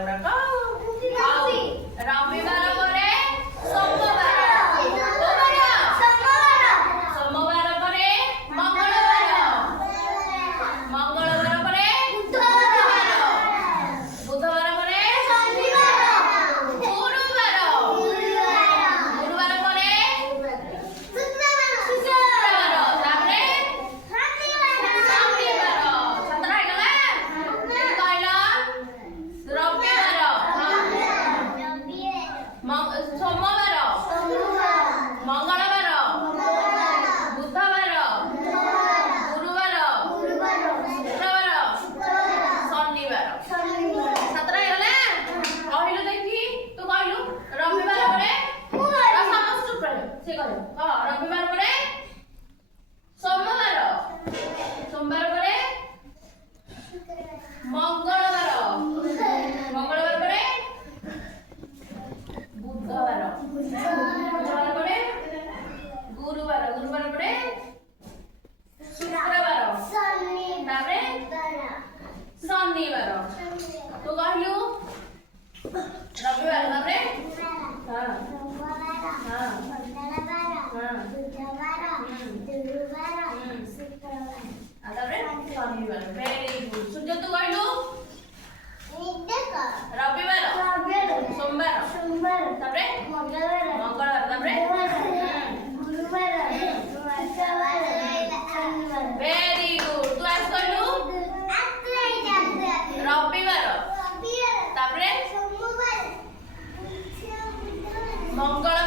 ଗୁଡାକ ଆଉ ରବିବାର ପରେ ସୋମବାର, ସୋମବାର ପରେ ମଙ୍ଗଳବାର, ମଙ୍ଗଳବାର ପରେ ବୁଧବାର, ବୁଧବାର ପରେ ଗୁରୁବାର, ଗୁରୁବାର ପରେ ଶୁକ୍ରବାର, ତାପରେ ଶନିବାର। ସତର ହେଇଗଲା। କହିଲ ରବିବାର, ସୋମବାର, ମଙ୍ଗଳବାର, ବୁଧବାର, ଗୁରୁବାର, ଶୁକ୍ରବାର, ଶନିବାର। ସତର ହେଇଗଲା। କହିଲୁ ଦେଖି, ତୁ କହିଲୁ ରବିବାର ପରେ ସମସ୍ତ ସେ କହିବ ରବିବାର ପରେ ସୋମବାର, ସୋମବାର ପରେ ମଙ୍ଗଳବାର, ମଙ୍ଗଳବାର ପରେ ବୁଧବାର, ବୁଧବାର ପରେ ଗୁରୁବାର, ଗୁରୁବାର ପରେ ଶୁକ୍ରବାର, ତାପରେ ଶନିବାର। ତୁ କହିଲୁ ରବିବାର, ତାପରେ ତାପରେ ଶନିବାର। Very good. ସୂର୍ଯ୍ୟ ତୁ କହିଲୁ ରବିବାର, ସୋମବାର, ତାପରେ ମଙ୍ଗଳବାର, ତାପରେ ଭେରି ଗୁଡ୍। ତୁ ଆସ କହିଲୁ ରବିବାର, ତାପରେ ମଙ୍ଗଳବାର,